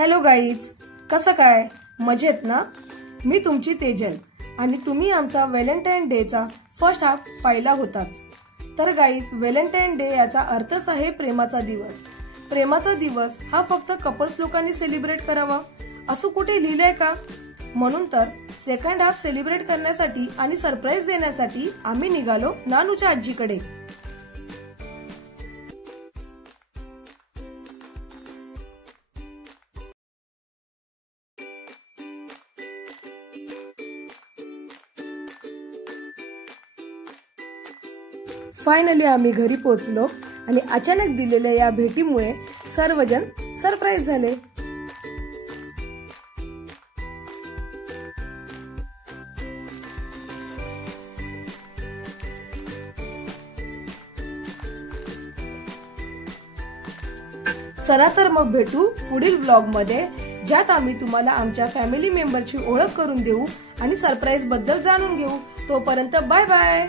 Hello guys, कसं काय? मजेत ना? मी तुमची तेजल आणि तुम्ही आमचा व्हॅलेंटाईन डेचा फर्स्ट हाफ पाहिला होताच। तर गाईज, व्हॅलेंटाईन डे याचा अर्थच आहे प्रेमाचा दिवस। प्रेमाचा दिवस हा फक्त कपल्स लोकांनी सेलिब्रेट करावा असं कुठे लिहिलंय का? म्हणून तर सेकंड हाफ सेलिब्रेट करण्यासाठी आणि सरप्राईज देण्यासाठी आम्ही निघालो नानूच्या आजीकडे। फायनली आम्ही घरी पोहोचलो आणि अचानक दिलेल्या या भेटीमुळे सर्वजण सरप्राईज झाले। चला तर मग भेटू पुढील व्लॉग मध्ये, ज्यात आम्ही तुम्हाला आमच्या फॅमिली मेंबरची ओळख करून देऊ आणि सरप्राईज बद्दल जाणून घेऊ। तोपर्यंत बाय बाय।